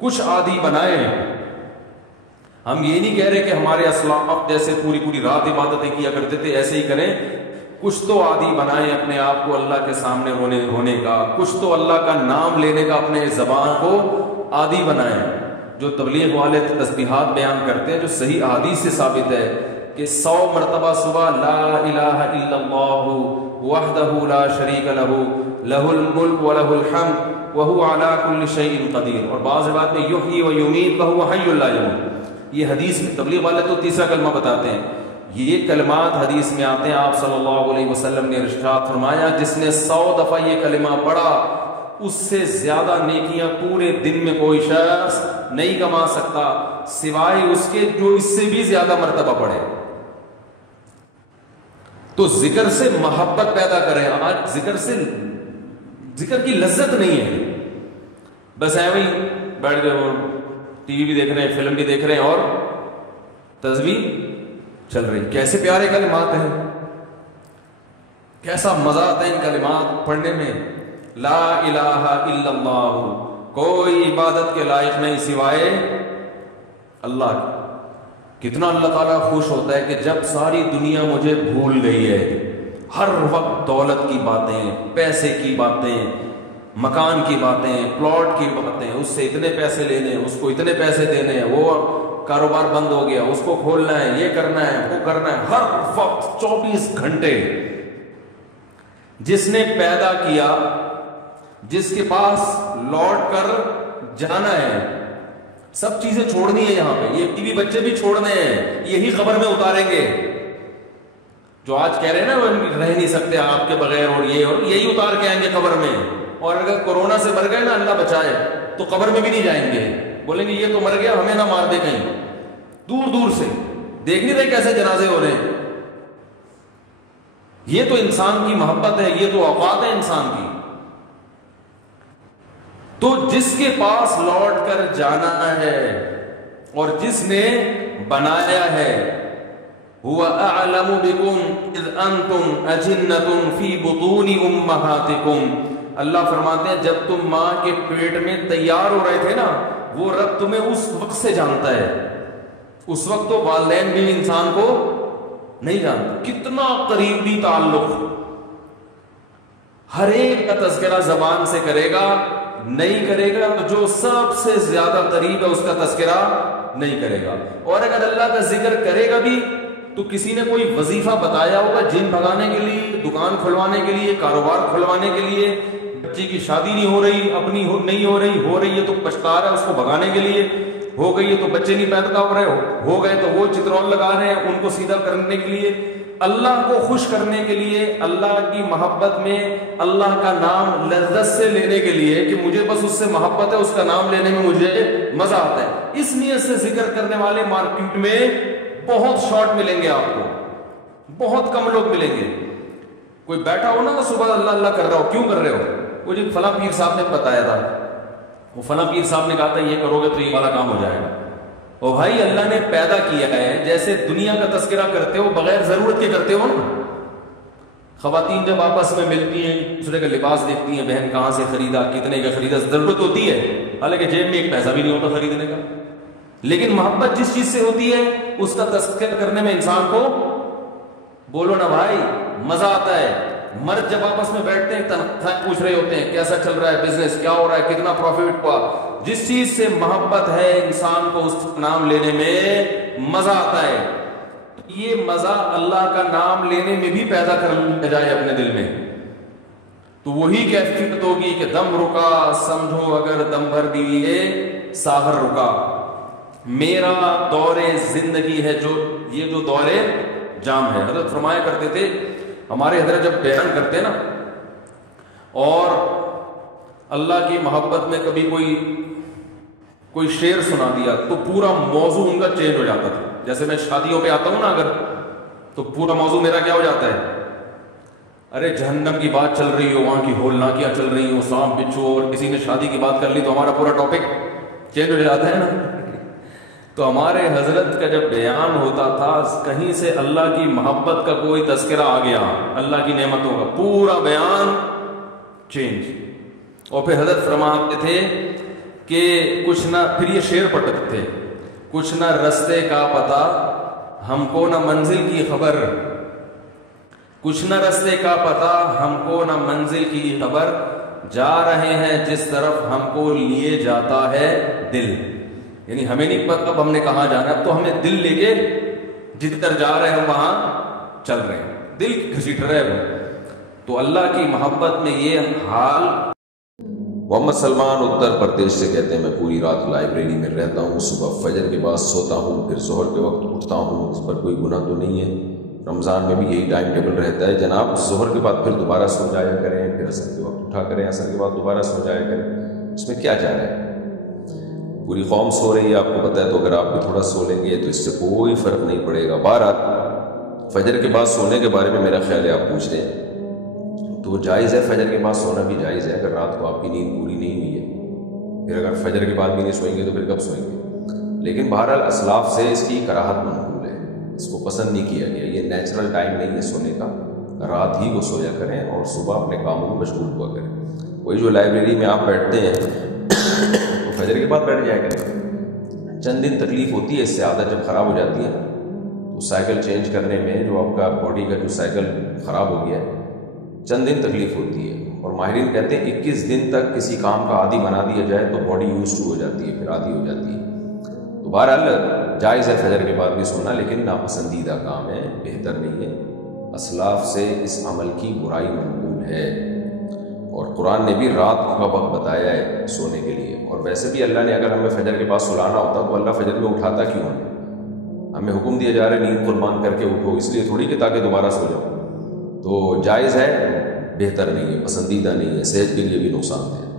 کچھ عادی بنائیں. ہم یہ نہیں کہہ رہے کہ ہمارے اسلاف جیسے پوری پوری رات عبادتیں کیا کرتے تھے ایسے ہی کریں. کچھ تو عادی بنائیں اپنے آپ کو اللہ کے سامنے ہونے کا. کچھ تو اللہ کا نام لینے کا اپنے زبان کو عادی بنائیں. جو تبلیغ والے تسبیحات بیان کرتے ہیں جو صحیح احادیث سے ثابت ہے کہ 100 مرتبہ صبح لا الہ الا اللہ وحدہ لا شریک لہ لہ الملک ولہ الحمد وہو علی کل شیء قدیر. اور بعض روایت میں یحیی و یمیت وہو حی لا یموت. یہ حدیث میں تبلیغ والے تو تیسرا کلمہ بتاتے ہیں. یہ کلمات حدیث میں آتے ہیں. آپ صلی اللہ علیہ وسلم نے ارشاد فرمایا جس نے 100 دفعہ یہ کلمہ پڑھا اس سے زیادہ نیکیاں پورے دن میں کوئی شخص نہیں کما سکتا سوائے اس کے جو اس سے بھی زیادہ مرتبہ پڑھے. تو ذکر سے محبت پیدا کریں. آج ذکر کی لذت نہیں ہے. بس ایویں ہی بیٹھ گئے اور ٹی وی بھی دیکھ رہے ہیں فلم بھی دیکھ رہے ہیں اور تسبیح چل رہی. کیسے پیارے کلمات ہیں, کیسا مزہ آتا ہے ان کلمات پڑھنے میں. لا الہ الا اللہ, کوئی عبادت کے لائق نہیں سوائے اللہ کی. کتنا اللہ تعالیٰ خوش ہوتا ہے کہ جب ساری دنیا مجھے بھول گئی ہے, ہر وقت دولت کی باتیں, پیسے کی باتیں, مکان کی باتیں, پلاٹ کی باتیں, اس سے اتنے پیسے لینے, اس کو اتنے پیسے دینے, وہ کاروبار بند ہو گیا, اس کو کھولنا ہے, یہ کرنا ہے, وہ کرنا ہے, ہر وقت 24 گھنٹے. جس نے پیدا کیا, جس کے پاس لوٹ کر جانا ہے, سب چیزیں چھوڑنی ہے یہاں پہ. یہ ٹی وی بچے بھی چھوڑنے ہیں, یہی قبر میں اتاریں گے. جو آج کہہ رہے ہیں نا وہ رہ نہیں سکتے آپ کے بغیر اور یہی اتار کے آئیں گے قبر میں. اور اگر کورونا سے مر گئے نا, اللہ بچائے, تو قبر میں بھی نہیں جائیں گے. بولیں گے یہ تو مر گیا, ہمیں نہ مار دے کہیں. دور دور سے دیکھ نہیں رہے کیسے جنازے ہو رہے ہیں. یہ تو انسان کی محبت ہے, یہ تو اوقات ہے انسان کی. تو جس کے پاس لوٹ کر جانا ہے اور جس نے بنایا ہے, هو اعلم بكم اذ انتم اجنة في بطون امهاتكم. اللہ فرماتے ہیں جب تم ماں کے پیٹ میں تیار ہو رہے تھے نا, وہ رب تمہیں اس وقت سے جانتا ہے. اس وقت تو والدین بھی انسان کو نہیں جانتے. کتنا قریبی تعلق, ہر ایک کا تذکرہ زبان سے کرے گا, نہیں کرے گا تو جو سب سے زیادہ قریب ہے اس کا تذکرہ نہیں کرے گا. اور اگر اللہ کا ذکر کرے گا بھی تو کسی نے کوئی وظیفہ بتایا ہوگا جن بھگانے کے لیے, دکان کھلوانے کے لیے, کاروبار کھلوانے کے لیے, بچے کی شادی نہیں ہو رہی, اپنی نہیں ہو رہی ہے تو پچھتا رہا ہے, اس کو بھگانے کے لیے, ہو گئی ہے تو بچے نہیں پیدا ہو رہے, ہو گئے تو وہ چترول لگا رہے ہیں ان کو سیدھا کرنے کے لیے, اللہ کو خوش کرنے کے لیے, اللہ کی محبت میں اللہ کا نام لذت سے لینے کے لیے کہ مجھے بس اس سے محبت ہے, اس کا نام لینے میں مجھے مزہ آتا ہے. اس نیت سے ذکر کرنے والے مارکیٹ میں بہت شارٹ ملیں گے آپ کو, بہت کم لوگ ملیں گے. کوئی بیٹھا ہو نا تو صبح اللہ اللہ کر رہا ہو, کیوں کر رہے ہو؟ وہ جب فلاں پیر صاحب نے بتایا تھا, وہ فلاں پیر صاحب نے کہا تھا یہ کرو گے تو یہ والا کام ہو جائے گا. او بھائی اللہ نے پیدا کیا ہے, جیسے دنیا کا تذکرہ کرتے ہو بغیر ضرورت کے کرتے ہو نا. خواتین جب آپس میں ملتی ہیں دوسرے کا لباس دیکھتی ہیں, بہن کہاں سے خریدا, کتنے کا خریدا, ضرورت ہوتی ہے, حالانکہ جیب میں ایک پیسہ بھی نہیں ہوتا خریدنے کا. لیکن محبت جس چیز سے ہوتی ہے اس کا تذکرہ کرنے میں انسان کو, بولو نا بھائی, مزہ آتا ہے. مرد جب آپس میں بیٹھتے ہیں تنخواہ پوچھ رہے ہوتے ہیں, کیسا چل رہا ہے بزنس, کیا ہو رہا ہے, کتنا پروفٹ ہوا. جس چیز سے محبت ہے انسان کو اس نام لینے میں مزہ آتا ہے. یہ مزہ اللہ کا نام لینے میں بھی پیدا کرنا جائے اپنے دل میں, تو وہی کیفیت ہوگی کہ دم رکا سمجھو اگر دم بھر دیے ساغر رکا. میرا دور زندگی ہے یہ جو دور جام ہے. حضرت فرمایا کرتے تھے, ہمارے حضرت جب بیان کرتے نا اور اللہ کی محبت میں کبھی کوئی شعر سنا دیا تو پورا موضوع ان کا چینج ہو جاتا تھا. جیسے میں شادیوں پہ آتا ہوں نا اگر, تو پورا موضوع میرا کیا ہو جاتا ہے, ارے جہنم کی بات چل رہی ہو, وہاں کی ہولناکیاں چل رہی ہو, سانپ بچھو, اور کسی نے شادی کی بات کر لی تو ہمارا پورا ٹاپک چینج ہو جاتا ہے نا. تو ہمارے حضرت کا جب بیان ہوتا تھا کہیں سے اللہ کی محبت کا کوئی تذکرہ آ گیا, اللہ کی نعمتوں کا, پورا بیان چینج. اور پھر حضرت فرماتے تھے کہ کچھ نہ، پھر یہ شعر پڑھتے، کچھ نہ رستے کا پتہ ہم کو نہ منزل کی خبر، کچھ نہ رستے کا پتہ ہم کو نہ منزل کی خبر، جا رہے ہیں جس طرف ہم کو لیے جاتا ہے دل. یعنی ہمیں نہیں پتہ اب ہم نے کہاں جانا ہے، اب تو ہمیں دل لے کے جدھر جا رہے ہیں ہم وہاں چل رہے ہیں، دل گھسیٹ رہے ہیں. تو اللہ کی محبت میں یہ حال. محمد سلمان اتر پردیش سے کہتے ہیں میں پوری رات لائبریری میں رہتا ہوں، صبح فجر کے بعد سوتا ہوں، پھر ظہر کے وقت اٹھتا ہوں، اس پر کوئی گناہ تو نہیں ہے. رمضان میں بھی یہی ٹائم ٹیبل رہتا ہے. جناب ظہر کے بعد پھر دوبارہ سو جایا کریں، پھر عصر کے وقت اٹھا کریں، عصر کے بعد دوبارہ سو جایا کریں، اس میں کیا جا رہا ہے؟ پوری قوم سو رہی ہے آپ کو پتہ ہے، تو اگر آپ بھی تھوڑا سو لیں گے تو اس سے کوئی فرق نہیں پڑے گا. بہرحال فجر کے بعد سونے کے بارے میں میرا خیال ہے آپ پوچھ رہے ہیں تو جائز ہے، فجر کے بعد سونا بھی جائز ہے اگر رات کو آپ کی نیند پوری نہیں ہوئی ہے. پھر اگر فجر کے بعد بھی نہیں سوئیں گے تو پھر کب سوئیں گے؟ لیکن بہرحال اسلاف سے اس کی کراہت منقول ہے، اس کو پسند نہیں کیا گیا. یہ نیچرل ٹائم نہیں ہے سونے کا، رات ہی کو سویا کریں اور صبح اپنے کاموں میں مشغول ہوا کریں. وہی جو لائبریری میں آپ بیٹھتے ہیں تو فجر کے بعد بیٹھ جایا کریں. چند دن تکلیف ہوتی ہے اس سے، عادت جب خراب ہو جاتی ہے تو سائیکل چینج کرنے میں جو آپ کا باڈی کا جو سائیکل خراب ہو گیا ہے چند دن تکلیف ہوتی ہے. اور ماہرین کہتے ہیں 21 دن تک کسی کام کا عادی بنا دیا جائے تو باڈی یوز ٹو ہو جاتی ہے، پھر عادی ہو جاتی ہے. تو بہرحال جائز ہے فجر کے بعد بھی سونا، لیکن ناپسندیدہ کام ہے، بہتر نہیں ہے. اسلاف سے اس عمل کی برائی منقول ہے، اور قرآن نے بھی رات کا وقت بتایا ہے سونے کے لیے. اور ویسے بھی اللہ نے اگر ہمیں فجر کے بعد سلانا ہوتا تو اللہ فجر میں اٹھاتا کیوں ہے؟ ہمیں حکم دیا جا رہا ہے نیند قربان کر کے اٹھو، اس لیے تھوڑی کہ تاکہ دوبارہ سو جاؤ. تو جائز ہے، بہتر نہیں ہے، پسندیدہ نہیں ہے، صحت کے لیے بھی نقصان دہ ہے.